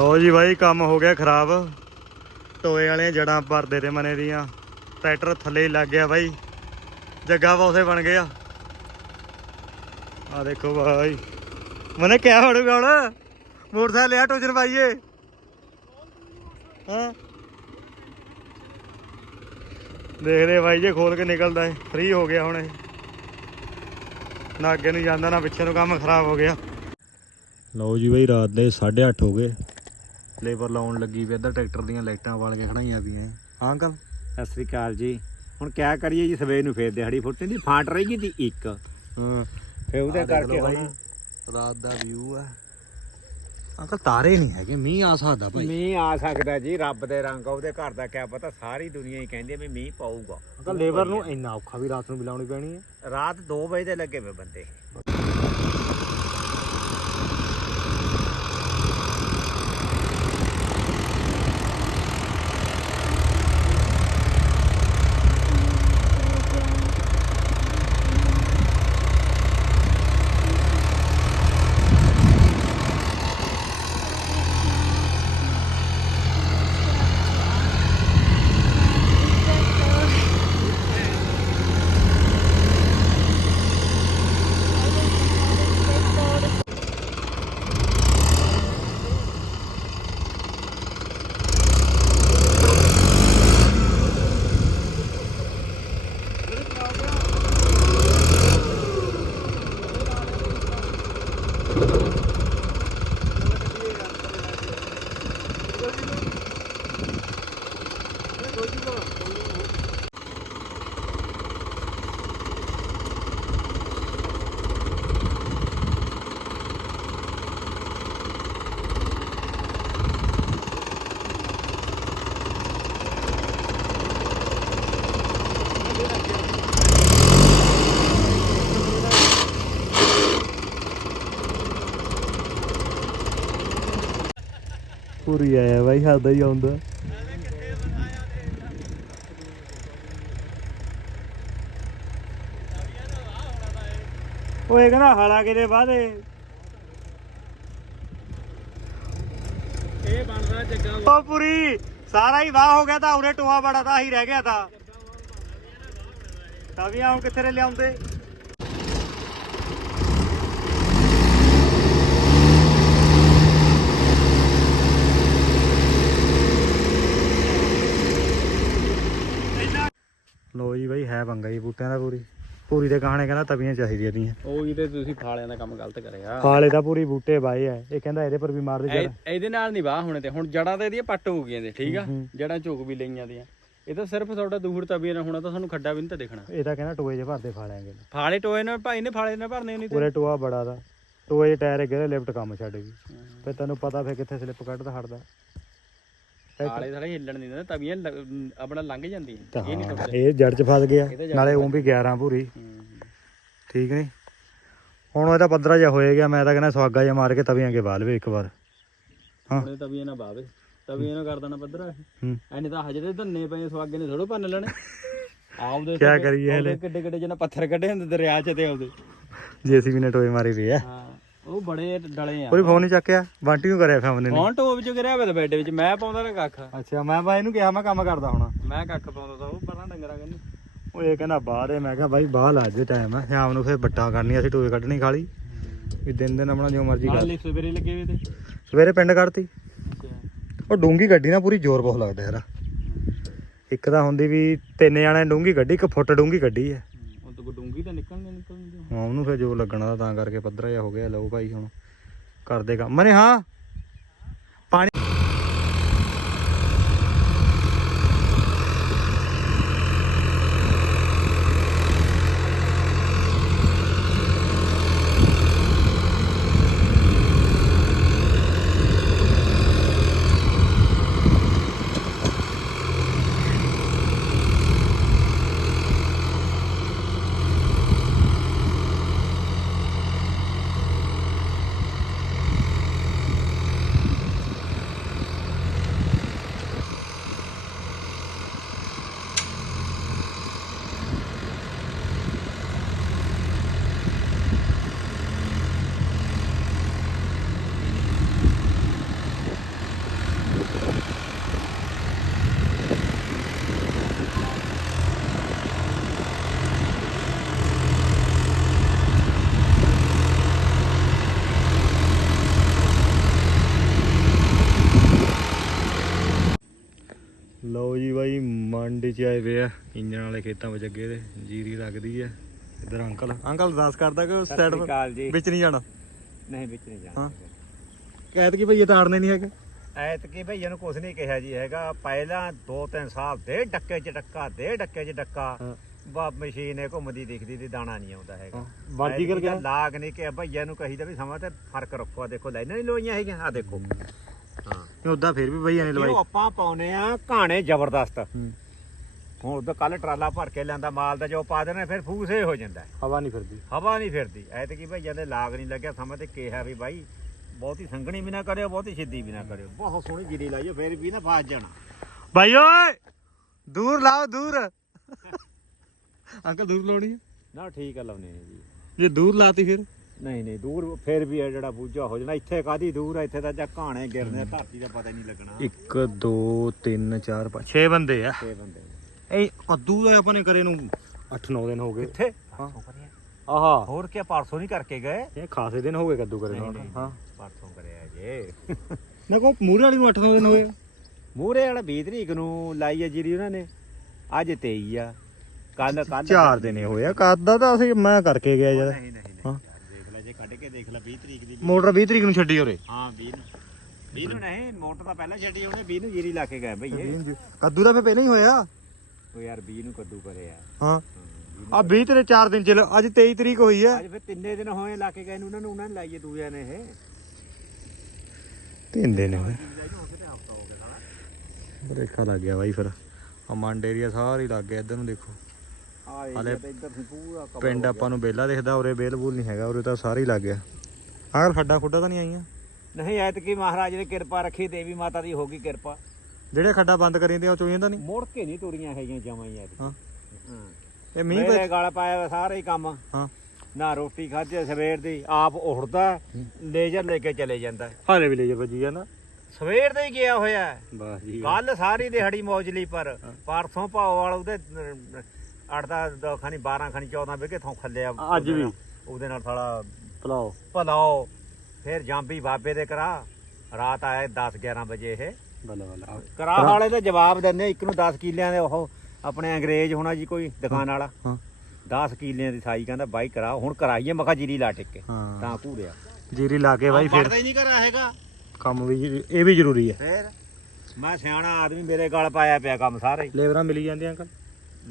ਲੋ ਜੀ ਬਾਈ, ਕੰਮ ਹੋ ਗਿਆ ਖਰਾਬ। ਟੋਏ ਵਾਲੀਆਂ ਜੜਾਂ ਭਰਦੇ ਤੇ ਮਨੇ ਦੀਆਂ। ਟਰੈਕਟਰ ਥੱਲੇ ਲੱਗ ਗਿਆ ਬਾਈ। ਜੱਗਾ ਬੌਸੇ ਬਣ ਗਿਆ। ਆ ਦੇਖੋ ਬਾਈ। ਮਨੇ ਕਿਆ ਹੋੜੂਗਾ ਹੁਣ? ਮੋਟਰਸਾਈਕਲ ਲਿਆ ਟੋਜਨ ਪਾਈਏ ਹਾਂ? ਦੇਖਦੇ ਬਾਈ ਜੇ ਖੋਲ ਕੇ ਨਿਕਲਦਾ ਹੈ ਫ੍ਰੀ ਹੋ ਗਿਆ ਹੁਣ ਇਹ। ਨਾ ਅੱਗੇ ਨੂੰ ਜਾਂਦਾ, ਨਾ ਪਿੱਛੇ ਨੂੰ। ਕੰਮ ਖਰਾਬ ਹੋ ਗਿਆ। ਲਓ ਜੀ ਬਾਈ, ਰਾਤ ਦੇ 8:30 ਹੋ ਗਏ। ਲੇਬਰ ਲਾਉਣ ਲੱਗੀ ਵੀ ਇੱਧਰ ਟਰੈਕਟਰ ਦੀਆਂ ਲਾਈਟਾਂ ਵਾਲ ਕੇ ਖੜਾਈਆਂ ਪਈਆਂ। ਹਾਂ ਅੰਕਲ? ਸਤਿ ਸ੍ਰੀ ਅਕਾਲ ਜੀ। ਹੁਣ ਕਿਆ ਕਰੀਏ ਜੀ ਸਵੇਰ ਨੂੰ ਫੇਰ ਦਿਹਾੜੀ ਫੁੱਟਣ ਦੀ ਫਾਂਟ ਰਹੀ ਗਈ ਤੀ ਇੱਕ। ਹਾਂ। ਫੇਰ ਉਹਦੇ ਕਰਕੇ ਹੁਣ ਰਾਤ ਦਾ ਵਿਊ ਆ। ਅੰਕਲ ਤਾਰੇ ਨਹੀਂ ਹੈਗੇ ਮੀਂਹ ਆ ਸਕਦਾ ਭਾਈ। ਮੀਂਹ ਆ ਸਕਦਾ ਜੀ ਰੱਬ ਦੇ ਰੰਗ ਉਹਦੇ ਘਰ ਦਾ ਕਿਆ ਪਤਾ ਸਾਰੀ ਦੁਨੀਆ ਹੀ ਕਹਿੰਦੀ ਵੀ ਮੀਂਹ ਪਾਊਗਾ। ਅੰਕਲ ਲੇਬਰ ਨੂੰ ਇੰਨਾ ਔਖਾ ਵੀ ਰਾਤ ਨੂੰ ਬਿਲਾਉਣੀ ਪੈਣੀ ਹੈ ਰਾਤ 2 ਵਜੇ ਦੇ ਲੱਗੇ ਵੇ ਬੰਦੇ। ਪੂਰੀ ਆਇਆ ਬਾਈ ਸਾਦਾ ਹੀ ਆਉਂਦਾ। ਓਏ ਕਹਿੰਦਾ ਹਾਲਾ ਕਿਤੇ ਬਾਦੇ ਇਹ। ਬਣਦਾ ਜੱਗਾ ਓ ਪੂਰੀ ਸਾਰਾ ਹੀ ਵਾਹ ਹੋ ਗਿਆ ਤਾਂ ਉਰੇ ਟੋਹਾ ਬੜਾ ਤਾਂ ਹੀ ਰਹਿ ਗਿਆ ਤਾਂ। ਤਵੀਆਂ ਹੁਣ ਕਿੱਥੇ ਲਿਆਉਂਦੇ? ਲੋ ਜੀ ਬਾਈ ਹੈ ਪੰਗਾ ਜੀ ਬੂਟਿਆਂ ਦਾ ਪੂਰੀ। ਪੂਰੀ ਦੇ ਕਹਾਣੇ ਕਹਿੰਦਾ ਤਵੀਆਂ ਚਾਹੀਦੀਆਂ ਦੀਆਂ ਉਹ ਇਹਦੇ ਤੁਸੀਂ ਫਾਲਿਆਂ ਦਾ ਕੰਮ ਗਲਤ ਕਰਿਆ। ਹਾਲੇ ਤਾਂ ਪੂਰੀ ਬੂਟੇ ਬਾਏ ਐ ਇਹ ਕਹਿੰਦਾ ਇਹਦੇ ਪਰ ਵੀ ਮਾਰ ਦੇ ਜੜ ਇਹ- ਇਹਦੇ ਨਾਲ ਨਹੀਂ ਵਾਹ ਹੋਣੇ ਤੇ। ਹੁਣ ਜੜਾਂ ਤੇ ਇਹਦੀਆਂ ਪੱਟ ਹੋ ਗਈਆਂ ਨੇ ਠੀਕ ਆ। ਜੜਾਂ ਝੁਕ ਵੀ ਲਈਆਂ ਦੀਆਂ। ਇਹ ਤਾਂ ਸਿਰਫ ਤੁਹਾਡਾ ਦੂਰ ਤਵੀਆਂ ਨਾਲ ਹੋਣਾ ਤਾਂ ਸਾਨੂੰ ਖੱਡਾ ਵੀ ਨਹੀਂ ਤਾਂ ਦੇਖਣਾ। ਇਹ ਤਾਂ ਕਹਿੰਦਾ ਟੋਏ 'ਚ ਭਰਦੇ ਫਾ ਲੈਣਗੇ ਫਾਲੇ ਟੋਏ ਨਾਲ ਭਾਈ ਨੇ ਫਾਲੇ ਨਾਲ ਭਰਨੇ ਨਹੀਂ ਤੇ। ਪੂਰੇ ਟੋਆ ਬੜਾ ਦਾ। ਟੋਏ ਟਾਇਰ ਅੱਗੇ ਲਿਫਟ ਕੰਮ ਛੱਡ ਗਈ। ਫਿਰ ਤੈਨੂੰ ਪਤਾ ਫਿਰ ਕਿੱਥੇ ਸਲਿੱਪ ਕੱਢਦਾ ਹਟਦਾ। ਫਾਲੇ ਥੋੜੇ ਹਿੱਲਣ ਨਹੀਂ ਦਿੰਦੇ ਤਵੀਆਂ ਲ- ਆਪਣਾ ਲੰਘ ਜਾਂਦੀਆਂ। ਤਾਂ ਇਹ ਨਹੀਂ ਹਾਂ, ਟੁੱਟਦੇ ਇਹ ਜੜ 'ਚ ਫਸ ਗਿਆ ਇਹਦੇ ਜੜ 'ਚ ਨਾਲੇ ਉਹ ਵੀ 11 ਪੂਰੀ। ਠੀਕ ਨਹੀਂ ਹੁਣ ਇਹਦਾ ਪੱਧਰਾ ਜਿਹਾ ਹੋਏ ਗਿਆ ਮੈਂ ਤਾਂ ਕਹਿੰਦਾ ਸਵਾਗਾ ਜਿਹਾ ਮਾਰ ਕੇ ਤਵੀਆਂ ਕੇ ਬਾਲਵੇ ਇੱਕ ਵਾਰ। ਹਾਂ। ਤਵੀਆਂ ਨਾਲ ਬਾਵੇ। ਤਵੀਆਂ ਨਾਲ ਕਰ ਦੇਣਾ ਪੱਧਰਾ ਹੂੰ। ਐਨੇ ਤਾਂ ਹਜੇ ਤੇ ਧੰਨੇ ਪਏ ਸਵਾਗੇ ਨੇ ਥੋੜੋ ਭੰਨ ਲੈਣੇ। ਆਪਦੇ ਕਿਆ ਕਰੀਏ ਹਲੇ? ਕਿੱਡੇ ਕਿੱਡੇ ਜਿਹਨਾਂ ਪੱਥਰ ਕੱਢੇ ਹੁੰਦੇ ਦਰਿਆ 'ਚ ਤੇ ਆਉਦੇ ਜੀਸੀਬੀ ਨੇ ਟੋਏ ਮਾਰੀ ਪਈ ਆ। ਹਾਂ। ਉਹ ਬੜੇ ਡਲੇ ਆ। ਪੂਰੀ ਫੋਨ ਨਹੀਂ ਚੱਕਿਆ? ਬੰਟੀ ਨੂੰ ਕਰਿਆ ਫੈਮਨੇ ਨੇ ਕੌਣ ਟੋਪ 'ਚ ਗਿਰਿਆ ਹੋਇਆ ਤਾਂ ਬੈੱਡ ਵਿੱਚ। ਮੈਂ ਪਾਉਂਦਾ ਨਾ ਕੱਖ। ਅੱਛਾ ਮੈਂ ਬਾਈ ਇਹਨੂੰ ਕਿਹਾ ਮੈਂ ਕੰਮ ਕਰਦਾ ਹੁਣ। ਮੈਂ ਕੱਖ ਪਾਉਂਦਾ ਤਾਂ ਉਹ ਪਰਾਂ ਡੰਗਰਾਂ ਕੰਨੀ ਉਹ ਇਹ ਕਹਿੰਦਾ ਬਾਹਰ ਹੈ। ਮੈਂ ਕਿਹਾ ਬਾਈ ਬਾਹਰ ਲਾ ਜੇ ਟਾਈਮ ਹੈ ਸ਼ਾਮ ਨੂੰ ਫਿਰ ਬੱਟਾ ਕਰਨੀ ਅਸੀਂ ਟੋਏ ਕੱਢਣੀ ਖਾਲੀ। ਵੀ ਦਿਨ ਦਿਨ ਆਪਣਾ ਜੋ ਮਰਜ਼ੀ ਕਰ। ਹਾਲੇ ਸਵੇਰੇ ਲੱਗੇ ਹੋਏ ਤੇ। ਸਵੇਰੇ ਪਿੰਡ ਕੱਢਤੀ। ਉਹ ਡੂੰਗੀ ਗੱਡੀ ਨਾ ਪੂਰੀ ਜ਼ੋਰ ਬਹੁਤ ਲੱਗਦਾ ਯਾਰ। ਇੱਕ ਤਾਂ ਹੁੰਦੀ ਵੀ ਤਿੰਨ ਜਣੇ ਡੂੰਗੀ ਗੱਡੀ ਇੱਕ ਫੁੱਟ ਡੂੰਗੀ ਗੱਡੀ ਹੈ। ਉਹ ਤਾਂ ਡੂੰਗੀ ਤਾਂ ਨਿਕਲਣਗੇ ਹਾਂ ਉਹਨੂੰ ਫਿਰ ਜੋ ਲੱਗਣਾ ਤਾਂ ਕਰਕੇ ਪੱਧਰਾ ਜਿਹਾ ਹੋ ਗਿਆ, ਲਓ ਭਾਈ ਹੁਣ ਕਰਦੇ ਕੰਮ। ਮਨੇ ਹਾਂ? ਮੰਡੀ 'ਚ ਆਏ ਵੇ ਆ ਇੰਜਣ ਵਾਲੇ ਖੇਤਾਂ ਵਿੱਚ ਅੱਗੇ ਦੇ ਜੀਰੀ ਲੱਗਦੀ ਆ ਇਧਰ ਅੰਕਲ ਅੰਕਲ ਅਰਦਾਸ ਕਰਦਾ ਕਿ ਸਤਿ ਸਟੈਂਡ ਸ੍ਰੀ ਅਕਾਲ ਜੀ। ਵਿੱਚ ਨਹੀਂ ਜਾਣਾ। ਨਹੀਂ ਵਿੱਚ ਨਹੀਂ ਹਾਂ। ਜਾਣਾ ਕਹਿਤ ਕੀ ਭਈਏ ਤਾੜਨੇ ਨਹੀਂ ਹੈਗੇ। ਐਤ ਕੀ ਭਈਆ ਨੂੰ ਕੁਝ ਨਹੀਂ ਕਿਹਾ ਜੀ ਹੈਗਾ। ਪਹਿਲਾਂ 2-3 ਸਾਲ ਦੇ ਡੱਕੇ 'ਚ ਡੱਕਾ ਦੇ ਡੱਕੇ 'ਚ ਡੱਕਾ। ਹਾਂ। ਬਾ ਮਸ਼ੀਨ ਇਹ ਘੁੰਮਦੀ ਦਿਖਦੀ ਤੇ ਦਾਣਾ ਨਹੀਂ ਆਉਂਦਾ ਹੈਗਾ। ਐਤਕੀ ਕਰਕੇ ਤਾਂ ਲਾਗ ਨਹੀਂ ਕਿ ਭਈਆ ਨੂੰ ਕਹੀਦਾ ਵੀ ਸਮਾਂ ਤੇ ਫ਼ਰਕ ਰੱਖੋ। ਆ ਦੇਖੋ ਲਾਈਨਾਂ ਨਹੀਂ ਲੋਈਆਂ ਹੈਗੀਆਂ। ਆ ਦੇਖੋ। ਹਾਂ। ਉਦਾਂ ਫਿਰ ਵੀ ਭਈਆ ਨੇ ਲਵਾਈ। ਇਹ ਆਪਾਂ ਪਾਉਨੇ ਆ ਘਾਣੇ ਜ਼ਬਰਦਸਤ। ਹੂੰ। ਹੁਣ ਉਹਦਾ ਕੱਲ ਟਰਾਲਾ ਭਰ ਕੇ ਲੈਂਦਾ ਮਾਲ ਦਾ ਜੋ ਪਾ ਦੇਣਾ ਫਿਰ ਫੂਸੇ ਹੋ ਜਾਂਦਾ। ਹਵਾ ਨਹੀਂ ਫਿਰਦੀ। ਹਵਾ ਨਹੀਂ ਫਿਰਦੀ। ਐਤਕੀ ਭਈਆ ਦੇ ਲਾਗ ਨਹੀਂ ਲੱਗਿਆ ਸਮਾਂ ਤੇ ਕਿਹਾ ਵੀ ਬਾਈ ਬਹੁਤੀ ਸੰਘਣੀ ਵੀ ਨਾ ਕਰਿਓ ਬਹੁਤੀ ਸਿੱਧੀ ਵੀ ਨਾ ਕਰਿਓ। ਬਹੁਤ ਸੋਹਣੀ ਗਿਰੀ ਲਾਈਓ ਫਿਰ ਵੀ ਨਾ ਫਸ ਜਾਣਾ। ਭਾਈ ਓਏ ਦੂਰ ਲਾਓ ਦੂਰ। ਅੰਕਲ ਦੂਰ ਲਾਉਣੀ ਨਾ ਠੀਕ ਆ ਲਾਉਨੇ ਨੇ ਜੀ। ਜੇ ਦੂਰ ਲਾਤੀ ਫਿਰ? ਨਹੀਂ ਨਹੀਂ ਦੂਰ ਫਿਰ ਵੀ ਇਹ ਜਿਹੜਾ ਬੂਝਾ ਹੋ ਜਾਣਾ। ਇੱਥੇ ਕਾਦੀ ਦੂਰ ਆ? ਇੱਥੇ ਤਾਂ ਜਾਂ ਘਾਣੇ ਗਿਰਨੇ ਧਰਤੀ ਦਾ ਪਤਾ ਹੀ ਨਹੀਂ ਲੱਗਣਾ। 1 2 3 4 5 6 ਬੰਦੇ ਆ। ਛੇ ਬੰਦੇ ਇਹ ਕੱਦੂ ਦਾ ਆਪਾਂ ਨੇ ਕਰੇ ਨੂੰ 8-9 ਦਿਨ ਹੋ ਗਏ ਕਿੱਥੇ ਹਾਂ। ਆਹਾ। ਹੋਰ ਕੀ ਪਰਸੋਂ ਨਹੀਂ ਕਰਕੇ ਗਏ? ਇਹ ਖਾਸੇ ਦਿਨ ਹੋ ਗਏ ਕੱਦੂ ਕਰੇ ਨੂੰ। ਹਾਂ। ਪਰਸੋਂ ਕਰਿਆ ਜੇ। ਨਾ ਕੋ ਮੂਰੇ ਵਾਲੀ ਨੂੰ 8-9 ਦਿਨ ਹੋਏ ਮੂਰੇ ਵਾਲਾ 20 ਤਰੀਕ ਨੂੰ ਲਾਈ ਆ ਜੀਰੀ ਉਹਨਾਂ ਨੇ। ਅੱਜ 23 ਆ। ਕੱਲ ਕੱਲ ਚਾਰ ਦਿਨ ਹੀ ਹੋਏ ਆ। ਕੱਦਾ ਤਾਂ ਅਸੀਂ ਮੈਂ ਕਰਕੇ ਗਿਆ ਯਾਰ। ਨਹੀਂ ਨਹੀਂ ਹਾਂ। ਨਹੀਂ ਦੇਖ ਲੈ ਜੇ ਕੱਢ ਕੇ ਦੇਖ ਲੈ 20 ਤਰੀਕ ਦੀ ਮੋਟਰ 20 ਤਰੀਕ ਨੂੰ ਛੱਡੀ ਉਰੇ। ਹਾਂ 20 ਨੂੰ। 20 ਨੂੰ ਨਹੀਂ ਮੋਟਰ ਤਾਂ ਪਹਿਲਾਂ ਛੱਡੀ ਉਹਨੇ 20 ਨੂੰ ਜੀਰੀ ਲਾ ਕੇ ਗਏ ਭਈਏ। ਕੱਦੂ ਦਾ ਫੇ ਪਹਿਲਾਂ ਹੀ ਹੋਇਆ। ਉਹ ਯਾਰ 20 ਨੂੰ ਕੱਦੂ ਕਰਿਆ ਹਾਂ। ਹਾਂ, 20 ਨੂੰ ਆ 20 ਤੇਰੇ 4 ਦਿਨ ਚੱਲ ਅੱਜ 23 ਤਰੀਕ ਹੋਈ ਆ ਅੱਜ ਫਿਰ ਤਿੰਨੇ ਦਿਨ ਹੋਏ ਲਾ ਕੇ ਗਏ ਨੂੰ ਉਹਨਾਂ ਨੂੰ ਉਹਨਾਂ ਨੇ ਲਾਈਏ ਦੂਜਿਆਂ ਨੇ ਇਹ। ਤਿੰਨ ਦਿਨ ਹੋਏ। ਜੀਰੀ ਲਾਈ ਨੂੰ ਹੋ ਬਰੇਖਾ ਲੱਗ ਗਿਆ ਬਾਈ ਫਿਰ। ਆ ਮੰਡ ਏਰੀਆ ਸਾਰੀ ਲੱਗ ਗਿਆ ਇੱਧਰ ਨੂੰ ਦੇਖੋ। ਆ ਹਾਲੇ ਇਹ ਤਾਂ ਇੱਧਰ ਸੀ ਪੂਰਾ cover ਪਿੰਡ ਹੋ ਆਪਾਂ ਨੂੰ ਬੇਲਾ ਦਿਖਦਾ ਉਰੇ ਬੇਲ ਬੂਲ ਨਹੀਂ ਹੈਗਾ ਉਰੇ ਤਾਂ ਸਾਰਾ ਹੀ ਲੱਗ ਗਿਆ। ਆਹ ਖੱਡਾ ਖੁੱਡਾ ਤਾਂ ਨਹੀਂ ਆਈਆਂ। ਨਹੀਂ ਐਤਕੀ ਮਹਾਰਾਜ ਨੇ ਕਿਰਪਾ ਰੱਖੀ ਦੇਵੀ ਮਾਤਾ ਦੀ ਹੋ ਗਈ ਕਿਰਪਾ। ਜਿਹੜੇ ਖੱਡਾ ਬੰਦ ਕਰੀ ਜਾਂਦੇ ਆ ਉਹ ਚੋਈਆਂ ਤਾਂ ਨਹੀਂ? ਮੁੜ ਕੇ ਨਹੀਂ ਤੁਰੀਆਂ ਹੈਗੀਆਂ ਜਮਾਂ ਹੀ ਐਤਕੀ ਹਾਂ। ਹਾਂ। ਇਹ ਮੀਂਹ ਮੇਰੇ ਪੈ ਗਲ ਪਾਇਆ ਹੋਇਆ ਸਾਰਾ ਹੀ ਕੰਮ। ਹਾਂ। ਨਾ ਰੋਟੀ ਖਾਧੀ ਸਵੇਰ ਦੀ। ਆਪ ਉੜਦਾ ਲੇਜ਼ਰ ਲੈ ਕੇ ਚਲੇ ਜਾਂਦਾ। ਹਾਲੇ ਵੀ ਲੇਜਰ ਵੱਜੀ ਆ ਨਾ ਸਵੇਰ ਦਾ ਹੀ ਗਿਆ ਹੋਇਆ। ਬਸ ਜੀ। ਕੱਲ ਸਾਰੀ ਦਿਹਾੜੀ ਮੌਜਲੀ ਪਰ। ਪਰਸੋਂ ਭਾਉ ਵਾਲ ਉਹਦੇ ਅੜਦਾ ਦ- ਖਾਨੀ 12 ਖਾਨੀ 14 ਵਿਗੇ ਥੋਂ ਖੱਲਿਆ। ਅੱਜ ਵੀ। ਉਹਦੇ ਨਾਲ ਸਾਲਾ ਪਲਾਓ ਭਲਾਓ। ਫਿਰ ਜਾਂਬੀ ਬਾਬੇ ਦੇ ਕਰਾ। ਰਾਤ ਆਇਆ 10 11 ਵਜੇ ਇਹ। ਬੱਲੇ ਬੱਲੇ। ਕਰਾ ਵਾਲੇ ਦਾ ਜਵਾਬ ਦਿੰਦੇ ਇੱਕ ਨੂੰ 10 ਕਿੱਲਿਆਂ ਦੇ ਉਹ ਆਪਣੇ ਅੰਗਰੇਜ਼ ਹੋਣਾ ਜੀ ਕੋਈ ਦੁਕਾਨ ਵਾਲਾ। ਹਾਂ। 10 ਕਿੱਲਿਆਂ ਦੀ ਸਾਈ ਕਹਿੰਦਾ ਬਾਈ ਕਰਾ ਹੁਣ ਕਰਾਈਏ ਮਖਾ ਜੀਰੀ ਲਾ ਟਿੱਕੇ। ਹਾਂ। ਤਾਂ ਘੂੜਿਆ ਜੀਰੀ ਲਾ ਕੇ ਬਾਈ ਫਿਰ ਹੀ ਨਹੀਂ ਕਰਾ ਹੈਗਾ। ਕੰਮ ਵੀ ਜ਼ਰੂ- ਇਹ ਵੀ ਜ਼ਰੂਰੀ ਹੈ। ਫੇਰ ਮੈਂ ਸਿਆਣਾ ਆਦਮੀ ਮੇਰੇ ਗਲ ਪਾਇਆ ਪਿਆ ਕੰਮ ਸਾਰੇ। ਹੀ ਲੇਬਰਾਂ ਮਿਲੀ ਜਾਂਦੀਆਂ ਅੰਕਲ।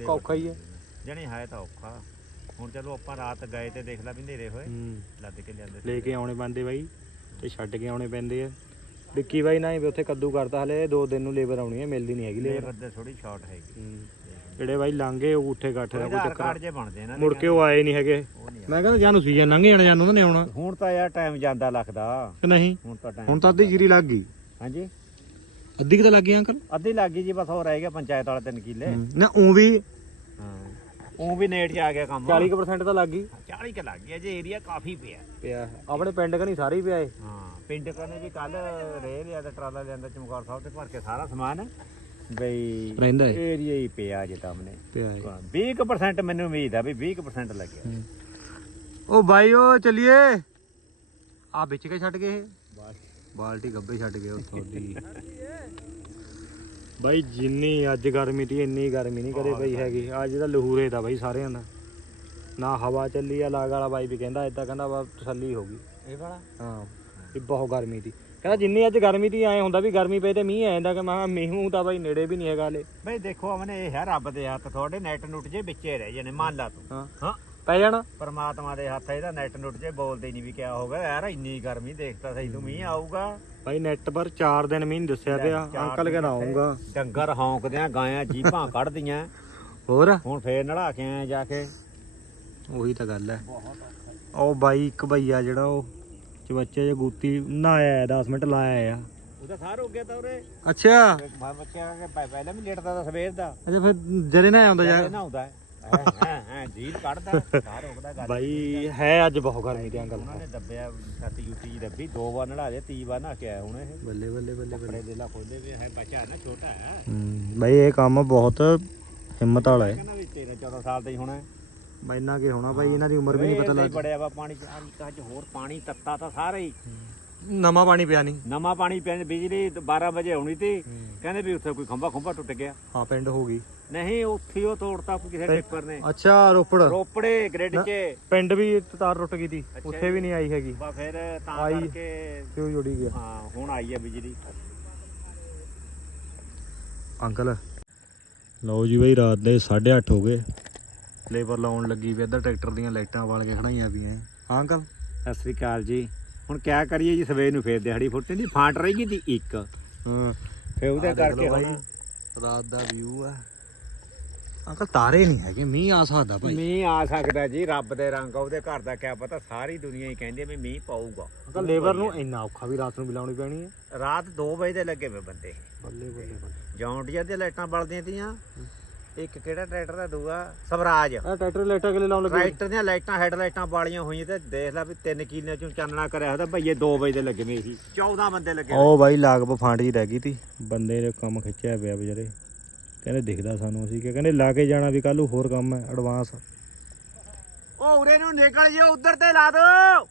ਔਖਾ ਹੀ ਹੈ। ਜਣੀ ਹੈ ਤਾਂ ਔਖਾ। ਹੁਣ ਚਲੋ ਆਪਾਂ ਰਾਤ ਗਏ ਤੇ ਦੇਖ ਲਾ ਵੀ ਹਨੇਰੇ ਹੋਏ। ਹੂੰ। ਲੱਦ ਕੇ ਲਿਆਂਦੇ ਲੈ ਕੇ ਆਉਣੇ ਪੈਂਦੇ ਬਾਈ ਤੇ ਛੱਡ ਕੇ ਆਉਣੇ ਪੈਂਦੇ ਆ। ਵਿੱਕੀ ਬਾਈ ਨਾ ਹੀ ਵੀ ਉੱਥੇ ਕੱਦੂ ਕਰਤਾ ਹਲੇ ਦੋ ਦਿਨ ਨੂੰ ਲੇਬਰ ਆਉਣੀ ਹੈ ਮਿਲਦੀ ਨਹੀਂ ਹੈਗੀ ਲੇਬਰ ਲੇਬਰ ਦੇ ਥੋੜੀ ਸ਼ਾਰਟ ਹੈਗੀ। ਜਿਹੜੇ ਬਾਈ ਲਾਂਗੇ ਉਹ ਉੱਠੇ ਗੱਠ ਦਾ ਕੋਈ ਆਧਾਰ ਚੱਕਰ ਕਾਰਡ ਜੇ ਬਣਦੇ ਨਾ ਮੁੜ ਕੇ ਉਹ ਆਏ ਨਹੀਂ ਹੈਗੇ। ਉਹ ਨਹੀਂ ਮੈਂ ਕਹਿੰਦਾ ਜਾਨੂੰ ਸੀ ਜਾਂ ਲੰਘ ਜਾਣਾ ਜਾਨੂੰ ਉਹਨਾਂ ਨੇ ਆਉਣਾ। ਹੁਣ ਤਾਂ ਯਾਰ ਟਾਈਮ ਜਾਂਦਾ ਲੱਗਦਾ। ਕਿ ਨਹੀਂ? ਹੁਣ ਤਾਂ ਟਾਈਮ ਹੁਣ ਤਾਂ ਅੱਧੀ ਜੀਰੀ ਲੱਗ ਗਈ। ਹਾਂਜੀ? ਅੱਧੀ ਕਿ ਤਾਂ ਲੱਗ ਗਈ ਅੰਕਲ ਅੱਧੀ ਲੱਗ ਗਈ ਜੀ ਬਸ ਹੋਰ ਰਹਿ ਗਿਆ ਪੰਚਾਇਤ ਵਾਲੇ ਤਿੰਨ ਕਿੱਲੇ। ਨਾ ਉਹ ਵੀ ਉਹ ਵੀ ਨੇਟ 'ਚ ਆ ਗਿਆ ਕੰਮ। 40% ਤਾਂ ਲੱਗ ਗਈ। 40 ਕਿ ਲੱਗ ਗਿਆ ਜੇ ਏਰੀਆ ਕਾਫੀ ਪਿਆ। ਪਿਆ ਆਪਣੇ ਪਿੰਡ ਕਨੀ ਸਾਰੇ ਹੀ ਪਿਆ ਏ। ਹਾਂ ਪਿੰਡ ਕਨੇ ਵੀ ਕੱਲ ਰੇ ਲਿਆ ਤੇ ਟਰਾਲਾ ਲਿਆਂਦਾ ਚਮਕੌਰ ਸਾਹਿਬ ਤੇ ਭਰ ਕੇ ਸਾਰਾ ਸਮਾਨ। ਬਈ ਰਹਿੰਦਾ ਏ। ਏਰੀਆ ਹੀ ਪਿਆ ਜੇ ਤਾਂ ਮਨੇ ਪਿਆ ਏ। 20% ਮੈਨੂੰ ਉਮੀਦ ਆ ਵੀ 20% ਲੱਗਿਆ। ਉਹ ਬਾਈ ਉਹ ਚਲਿਏ। ਆ ਵਿੱਚ ਕੇ ਛੱਡ ਗਏ ਇਹ। ਬਾਲਟੀ ਗੱਬੇ ਛੱਡ ਗਏ ਉੱਥੋਂ ਦੀ। ਬਾਈ ਜਿੰਨੀ ਅੱਜ ਗਰਮੀ ਤੀ ਇੰਨੀ ਗਰਮੀ ਨਹੀਂ ਕਦੇ ਪਈ ਹੈਗੀ। ਅੱਜ ਤਾਂ ਲਹੂਰੇ ਦਾ ਬਾਈ ਸਾਰਿਆਂ ਦਾ। ਨਾ ਹਵਾ ਚੱਲੀ ਆ ਲਾਗ ਵਾਲਾ ਬਾਈ ਵੀ ਕਹਿੰਦਾ ਏਦਾਂ ਕਹਿੰਦਾ ਵਾ ਤਸੱਲੀ ਹੋ ਗਈ। ਇਹ ਵਾਲਾ? ਹਾਂ ਬਹੁਤ ਗਰਮੀ ਤੀ। ਕਹਿੰਦਾ ਜਿੰਨੀ ਅੱਜ ਗਰਮੀ ਤੀ ਐ ਹੁੰਦਾ ਵੀ ਗਰਮੀ ਪਏ ਤੇ ਮੀਂਹ ਆ ਜਾਂਦਾ ਕਿ ਮੈਂ ਕਿਹਾ ਮੀਂਹ ਮੂੰਹ ਤਾਂ ਬਾਈ ਨੇੜੇ ਵੀ ਨਹੀਂ ਹੈਗਾ ਹਲੇ। ਬਈ ਦੇਖੋ ਅਮਨੇ ਇਹ ਹੈ ਰੱਬ ਦੇ ਹੱਥ ਤੁਹਾਡੇ ਨੈਟ ਨੁੱਟ ਜੇ ਵਿੱਚੇ ਰਹਿ ਜਾਣੇ ਮੰਨ ਲਾ ਤੂੰ। ਹਾਂ। ਹਾਂ। ਪੈ ਜਾਣਾ। ਪਰਮਾਤਮਾ ਦੇ ਹੱਥ ਇਹਦਾ ਨੈਟ ਨੁੱਟ ਜੇ ਬੋਲਦੇ ਹੀ ਨਹੀਂ ਵੀ ਕਿਆ ਹੋਗਾ ਯਾਰ ਇੰਨੀ ਗਰਮੀ ਦੇਖਤਾ ਸਹੀ ਤੂੰ ਮੀਂਹ ਆਊਗਾ। ਬਾਈ ਨੈਟ ਪਰ 4 ਦਿਨ ਮੀਂਹ ਨੀ ਦੱਸਿਆ ਪਿਆ ਅੰਕਲ ਕਹਿੰਦਾ ਆਉਂਗਾ ਡੰਗਰ ਹੌਂਕਦਿਆਂ ਗਾਇਆਂ ਜੀਭਾਂ ਕੱਢਦੀਆਂ। ਹੋਰ? ਹੁਣ ਫੇਰ ਨੜਾ ਕੇ ਆਏ ਜਾ ਕੇ। ਉਹੀ ਤਾਂ ਗੱਲ ਹੈ ਉਹ ਬਾਈ ਇੱਕ ਭਈਆ ਜਿਹੜਾ ਉਹ ਚਵੱਚੇ ਜੇ ਗੂਤੀ ਨਹਾਇਆ 10 ਮਿੰਟ ਲਾਇਆ ਆ। ਉਹਦਾ ਸਾਰ ਹੋ ਗਿਆ ਤਾਂ ਉਰੇ। ਅੱਛਾ। ਮੈਂ ਬੱਚਿਆਂ ਕੇ ਪਹਿ- ਪਹਿਲਾਂ ਵੀ ਲੇਟਦਾ ਤਾਂ ਸਵੇਰ ਦਾ। ਅੱਛਾ ਫਿਰ ਜਰੇ ਨਾ ਆਉਂਦਾ ਜਦ ਯਾਰ ਨਹਾਉਂਦਾ ਹੈ ਹਾਂ ਹਾਂ ਜੀਲ ਕੱਢਦਾ ਸਾਰ ਰੋਕਦਾ ਗੱਲ ਬਾਈ ਹੈ ਅੱਜ ਬਹੁਤ ਗਰਮੀ ਤੇ ਅੰਕਲ ਉਹਨਾਂ ਨੇ ਦੱਬਿਆ ਛਾਤੀ ਜੁੱਤੀ ਜਿਹੀ ਦੱਬੀ ਦੋ ਵਾਰ ਨੜਾ ਦੇ ਤੀ ਵਾਰ ਨਹਾ ਕੇ ਆਇਆ ਹੁਣ ਇਹ। ਬੱਲੇ ਬੱਲੇ ਬੱਲੇ ਕੱਪੜੇ ਦੇ ਲਾ ਖੋਲਦੇ ਵੀ ਹੈ ਬੱਚਾ ਹੈ ਨਾ ਛੋਟਾ ਹੈ। ਹੂੰ ਬਾਈ ਇਹ ਕੰਮ ਬਹੁਤ ਹਿੰਮਤ ਵਾਲਾ ਹੈ। ਕਹਿੰਦਾ ਵੀ 13 14 ਸਾਲ ਦਾ ਹੀ ਹੋਣਾ ਮੈਨਾਂ ਕੀ ਹੋਣਾ ਬਾਈ ਇਹਨਾਂ ਦੀ ਉਮਰ ਵੀ ਨਹੀਂ ਪਤਾ ਇਹ ਲੱਗ ਬੜਿਆ ਵਾ ਪਾਣੀ ਚ ਹੋਰ ਪਾਣੀ ਤੱਤਾ ਤਾਂ ਸਾਰਾ ਹੀ। ਨਵਾਂ ਪਾਣੀ ਪਿਆ ਨਹੀਂ। ਨਵਾਂ ਪਾਣੀ ਪੈਣ ਬਿਜਲੀ 12 ਵਜੇ ਆਉਣੀ ਤੀ ਕਹਿੰਦੇ ਵੀ ਉੱਥੇ ਕੋਈ ਖੰਭਾ ਖੰਭਾ ਟੁੱਟ ਗਿਆ। ਹਾਂ ਪਿੰਡ ਹੋ ਗਈ। ਨਹੀਂ ਉੱਥੇ ਉਹ ਤੋੜਤਾ ਕੋਈ ਕਿਸੇ ਟਿੱਪਰ ਨੇ। ਅੱਛਾ ਰੋਪੜ। ਰੋਪੜੇ ਗ੍ਰਿਡ 'ਚ। ਪਿੰਡ ਵੀ ਤਾਰ ਟੁੱਟ ਗਈ ਸੀ। ਉੱਥੇ ਵੀ ਨਹੀਂ ਆਈ ਹੈਗੀ। ਬਾ ਫਿਰ ਤਾਂ। ਕਰਕੇ ਤੇ ਉਹ ਜੁੜੀ ਗਿਆ। ਹਾਂ ਹੁਣ ਆਈ ਹੈ ਬਿਜਲੀ। ਅੰਕਲ। ਲਓ ਜੀ ਬਈ ਰਾਤ ਦੇ 8:30 ਹੋ ਗਏ। ਲੇਬਰ ਲਾਉਣ ਲੱਗੀ ਵੀ ਇੱਧਰ ਟਰੈਕਟਰ ਦੀਆਂ ਲਾਈਟਾਂ ਵਾਲ ਕੇ ਖੜਾਈਆਂ ਪਈਆਂ। ਹਾਂ ਅੰਕਲ। ਸਤਿ ਸ੍ਰੀ ਅਕਾਲ ਜੀ। ਹੁਣ ਕਿਆ ਕਰੀਏ ਜੀ ਸਵੇਰ ਨੂੰ ਫੇਰ ਦਿਹਾੜੀ ਫੁੱਟੇ ਦੀ ਫਾਂਟ ਰਹੀ ਗਈ ਤੀ ਇੱਕ। ਹਾਂ ਫੇਰ ਉਹਦੇ ਕਰਕੇ ਬਾਈ, ਰਾਤ ਦਾ ਵਿਊ ਆ। ਅੰਕਲ ਤਾਰੇ ਨਹੀਂ ਹੈਗੇ ਮੀਂਹ ਆ ਸਕਦਾ ਭਾਈ। ਮੀਂਹ ਆ ਸਕਦਾ ਜੀ ਰੱਬ ਦੇ ਰੰਗ ਉਹਦੇ ਘਰ ਦਾ ਕਿਆ ਪਤਾ ਸਾਰੀ ਦੁਨੀਆ ਹੀ ਕਹਿੰਦੀ ਵੀ ਮੀਂਹ ਪਾਊਗਾ। ਅੰਕਲ ਲੇਬਰ ਨੂੰ ਇੰਨਾ ਔਖਾ ਵੀ ਰਾਤ ਨੂੰ ਬਿਲਾਉਣੀ ਪੈਣੀ ਹੈ ਰਾਤ 2 ਵਜੇ ਦੇ ਲੱਗੇ ਵੇ ਬੰਦੇ। ਬੱਲੇ ਬੱਲੇ ਬੱਲੇ। ਜੌਂਡੀਆਂ ਦੀਆਂ ਲਾਈਟਾਂ ਬਲਦੀਆਂ ਤੀਆਂ। ਇੱਕ ਕਿਹੜਾ ਟਰੈਕਟਰ ਦਾ ਦੂਆ? ਸਵਰਾਜ। ਆ ਟਰੈਕਟਰ ਲਾਈਟਾਂ ਕਿਲੇ ਲਾਉਣ ਲੱਗੇ। ਟਰੈਕਟਰ ਦੀਆਂ ਲਾਈਟਾਂ ਹੈਡ ਲਾਈਟਾਂ ਬਾਲੀਆਂ ਹੋਈਆਂ ਤੇ ਦੇਖ ਲੈ ਵੀ 3 ਕਿੱਲੇ ਚੋਂ ਚਾਨਣਾ ਕਰਿਆ ਹੁੰਦਾ ਭਈਏ 2 ਵਜੇ ਦੇ ਲੱਗੇ ਨੇ ਸੀ। 14 ਬੰਦੇ ਲੱਗੇ ਹੋਏ। ਉਹ ਬਾਈ ਲਾਗ ਪਫਾਂਡ ਜੀ ਰਹਿ ਗਈ ਤੀ। ਬੰਦੇ ਨੇ ਕੰਮ ਖਿੱਚਿਆ ਪਿਆ ਵਿਚਾਰੇ। ਕਹਿੰਦੇ ਦਿਖਦਾ ਸਾਨੂੰ ਅਸੀਂ ਕਿ ਕਹਿੰਦੇ ਲਾ ਕੇ ਜਾਣਾ ਵੀ ਕੱਲ ਹੋਰ ਕੰਮ ਹੈ ਐਡਵਾਂਸ ਉਹ ਉਰੇ ਨੂੰ ਨਿਕਲ ਜਿਓ ਉਧਰ ਤੇ ਲਾ ਦੋ।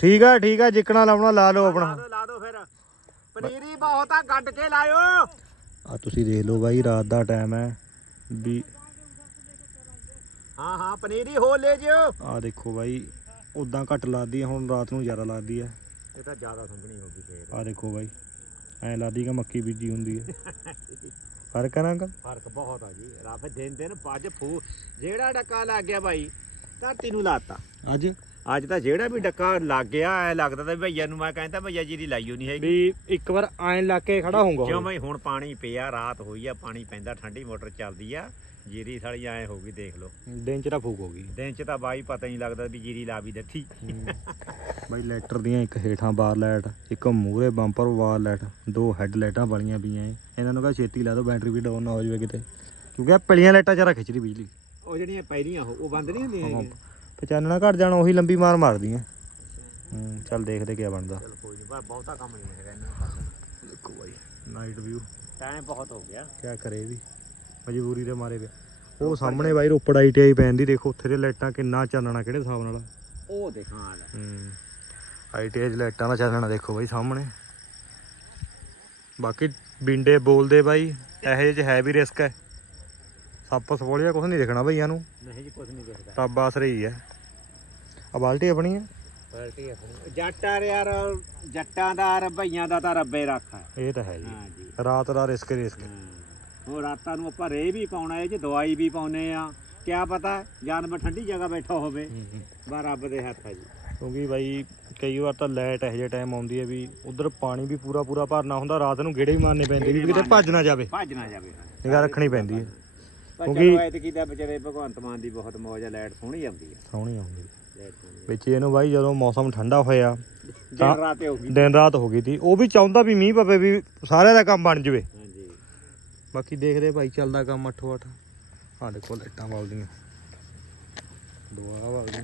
ਠੀਕ ਆ ਠੀਕ ਆ ਜਿੱਕਣਾ ਲਾਉਣਾ ਲਾ ਲਓ ਲਾ ਆਪਣਾ ਲਾ ਦੋ ਫਿਰ। ਪਨੀਰੀ ਬਹੁਤ ਆ ਗੱਡ ਕੇ ਲਾਇਓ। ਆ ਤੁਸੀਂ ਦੇਖ ਲਓ ਬਾਈ ਰਾਤ ਦਾ ਟਾਈਮ ਹੈ। ਵੀ ਹਾਂ ਹਾਂ ਪਨੀਰੀ ਹੋ ਲੈ ਜਿਓ। ਆ ਦੇਖੋ ਬਾਈ ਉਦਾਂ ਘੱਟ ਲੱਗਦੀ ਹੁਣ ਰਾਤ ਨੂੰ ਜ਼ਿਆਦਾ ਲੱਗਦੀ ਆ। ਇਹ ਤਾਂ ਜ਼ਿਆਦਾ ਸੰਘਣੀ ਹੋ ਗਈ ਫੇਰ। ਆ ਦੇਖੋ ਬਾਈ ਐ ਲੱਗਦੀ ਕਿ ਮੱਕੀ ਬੀਜੀ ਹੁੰਦੀ ਹੈ ਫ਼ਰਕ ਹੈ ਨਾ ਅੰਕਲ? ਫ਼ਰਕ ਬਹੁਤ ਆ ਜੀ। ਰੱਬ ਦਿਨ ਦਿਨ ਪੱਜ ਫੂ ਜਿਹੜਾ ਡੱਕਾ ਲੱਗ ਗਿਆ ਬਾਈ ਧਰਤੀ ਨੂੰ ਲਾਤਾ। ਅੱਜ? ਅੱਜ ਤਾਂ ਜਿਹੜਾ ਵੀ ਡੱਕਾ ਲੱਗ ਗਿਆ ਐ ਲੱਗਦਾ ਤਾਂ ਭਈਆ ਨੂੰ ਮੈਂ ਕਹਿੰਦਾ ਭਈਆ ਜੀ ਦੀ ਲਾਈਓ ਨਹੀਂ ਹੈਗੀ। ਵੀ ਇੱਕ ਵਾਰ ਐਂ ਲਾ ਕੇ ਖੜਾ ਹੋਊਗਾ ਕਿਉਂ ਬਈ ਹੁਣ ਪਾਣੀ ਪਿਆ ਰਾਤ ਹੋਈ ਆ ਪਾਣੀ ਪੈਂਦਾ ਠੰਡੀ ਮੋਟਰ ਚੱਲਦੀ ਆ ਜੀਰੀ ਸਾਲੀ ਐ ਹੋ ਗਈ ਦੇਖ ਲਓ। ਦਿਨ ਚ ਤਾਂ ਫੂਕ ਹੋ ਗਈ। ਦਿਨ ਚ ਤਾਂ ਬਾਈ ਪਤਾ ਨਹੀਂ ਲੱਗਦਾ ਵੀ ਜੀਰੀ ਲਾ ਵੀ ਦਿੱਤੀ। ਬਾਈ ਲੈਟਰ ਦੀਆਂ ਇੱਕ ਹੇਠਾਂ ਬਾਰ ਲਾਈਟ ਇੱਕ ਮੂਹਰੇ ਬੰਪਰ ਵਾਲ ਲਾਈਟ ਦੋ ਹੈੱਡ ਲਾਈਟਾਂ ਵਾਲੀਆਂ ਪਈਆਂ ਇਹਨਾਂ ਨੂੰ ਕਹ ਛੇਤੀ ਲਾ ਦਿਓ ਬੈਟਰੀ ਵੀ ਡਾਊਨ ਨਾ ਹੋ ਜਾਵੇ ਕਿਤੇ। ਕਿਉਂਕਿ ਆ ਪਿਲੀਆਂ ਲਾਈਟਾਂ ਚਾਰਾ ਖਿੱਚਦੀ ਬਿਜਲੀ। ਉਹ ਜਿਹੜੀਆਂ ਪੈਰੀਆਂ ਉਹ ਬੰਦ ਨਹੀਂ ਹੁੰਦੀਆਂ ਹੈਗੀਆਂ? ਪਚਾਨਣਾ ਘਟ ਜਾਣਾ ਉਹੀ ਲੰਬੀ ਮਾਰ ਮਾਰਦੀਆਂ ਹੂੰ ਚੱਲ ਦੇਖਦੇ ਕੀ ਬਣਦਾ। ਚਲ ਕੋਈ ਨਹੀਂ ਪਰ ਬਹੁਤਾ ਕੰਮ ਨਹੀਂ ਹੈਗਾ ਇਹਨਾਂ ਦਾ। ਦੇਖੋ ਬਾਈ ਨਾਈਟ ਵਿਊ ਟਾਈਮ ਬਹੁਤ ਹੋ ਗਿਆ। ਕਿਆ ਕਰੇ ਵੀ। ਮਜਬੂਰੀ ਦੇ ਮਾਰੇ ਪਿਆ। ਉਹ ਸਾਹਮਣੇ ਬਾਈ ਰੋਪੜ ਆਈਟੀਆਈ ਪੈਂਦੀ ਦੇਖੋ ਉੱਥੇ ਦੇ ਲਾਈਟਾਂ ਕਿੰਨਾ ਚਾਨਣਾ ਕਿਹੜੇ ਹਿਸਾਬ ਨਾਲ ਉਹ ਦੇਖਾਂ ਹੂੰ ਆਈਟੀਆਈ ਲਾਈਟਾਂ ਦਾ ਚਾਨਣਾ ਦੇਖੋ ਬਾਈ ਸਾਹਮਣੇ। ਬਾਕੀ ਬਿੰਡੇ ਬੋਲਦੇ ਬਾਈ ਇਹੋ ਜਿਹੇ ਹੈ ਵੀ ਰਿਸਕ ਹੈ। ਸੱਪ ਸਪੋਲੀਆ ਕੁਝ ਨਹੀਂ ਦਿਖਣਾ ਭਈਆਂ ਨੂੰ ਨਹੀਂ ਜੀ ਕੁਝ ਨਹੀਂ ਦਿਖਦਾ। ਰੱਬ ਆਸਰੇ ਹੀ ਹੈ। ਆ ਬਾਲਟੀ ਆਪਣੀ ਹੈ? ਪਾਰਟੀ ਆਪਣੀ। ਜੱਟ ਯਾਰ ਜੱਟਾਂ ਦਾ ਰਬਈਆਂ ਦਾ ਤਾਂ ਰੱਬੇ ਰੱਖਾ ਇਹ ਤਾਂ ਹੈ ਜੀ। ਹਾਂ ਜੀ। ਰਾਤ ਦਾ ਰਿਸਕ ਰਿਸਕ। ਉਹ ਰਾਤਾਂ ਨੂੰ ਆਪਾਂ ਰੇ ਵੀ ਪਾਉਣਾ ਇਹ ਚ ਦਵਾਈ ਵੀ ਪਾਉਨੇ ਆ ਕਿਆ ਪਤਾ ਜਾਨਵਰ ਠੰਡੀ ਜਗ੍ਹਾ ਬੈਠਾ ਹੋਵੇ। ਬਾ ਰੱਬ ਦੇ ਹੱਥ ਆ ਜੀ। ਕਿਉਂਕਿ ਬਾਈ ਕਈ ਵਾਰ ਤਾਂ ਲਾਈਟ ਇਹੋ ਜਿਹਾ ਟਾਈਮ ਆਉਂਦੀ ਹੈ ਵੀ ਉਧਰ ਪਾਣੀ ਵੀ ਪੂਰਾ ਪੂਰਾ ਭਰਨਾ ਹੁੰਦਾ ਰਾਤ ਨੂੰ ਗੇੜੇ ਵੀ ਮਾਰਨੇ ਪੈਂਦੇ ਵੀ ਕਿਤੇ ਭੱਜ ਨਾ ਜਾਵੇ। ਭੱਜ ਨਾ ਜਾਵੇ ਨਿਗਾਹ ਰੱਖਣੀ ਪੈਂਦੀ ਹੈ। ਪਰ ਕਿਉਂਕਿ- ਚਲੋ ਐਤਕੀ ਦਾ ਵਿਚਾਰੇ ਭਗਵੰਤ ਮਾਨ ਦੀ ਬਹੁਤ ਮੌਜ ਆ ਲਾਈਟ ਸੋਹਣੀ ਆਉਂਦੀ ਆ। ਸੋਹਣੀ ਆਉਂਦੀ ਲਾਈਟ ਸੋਹਣੀ ਵਿੱਚ ਇਹਨੂੰ ਬਾਈ ਜਦੋਂ ਮੌਸਮ ਠੰਡਾ ਹੋਇਆ ਦਿਨ ਰਾਤ ਹੋ ਗਈ। ਦਿਨ ਰਾਤ ਹੋ ਗਈ ਤੀ। ਉਹ ਵੀ ਚਾਹੁੰਦਾ ਵੀ ਮੀਂਹ ਪਵੇ ਵੀ ਸਾਰਿਆਂ ਦਾ ਕੰਮ ਬਣ ਜਵੇ। ਹਾਂਜੀ। ਬਾਕੀ ਦੇਖਦੇ ਭਾਈ ਚੱਲਦਾ ਕੰਮ ਅੱਠੋ ਅੱਠ ਆ ਦੇਖੋ ਲਾਈਟਾਂ ਬਲਦੀਆਂ ਦੁਆ ਬਲਦੀਆਂ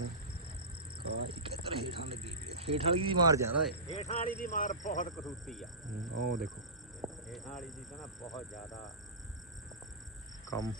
ਕਾਹ ਕਿੱਧਰ ਹੇਠਾਂ ਲੱਗੀ। ਹੇਠ ਵਾਲੀ ਦੀ ਮਾਰ ਜ਼ਿਆਦਾ ਹੈ ਹੇਠਾਂ ਵਾਲੀ ਦੀ ਮਾਰ ਬਹੁਤ ਕਸੂਤੀ ਆ। ਉਹ ਦੇਖੋ। ਹੇਠਾਂ ਵਾਲੀ ਦੀ ਤਾਂ ਬਹੁਤ ਜ਼ਿਆਦਾ। ਕੰਮ।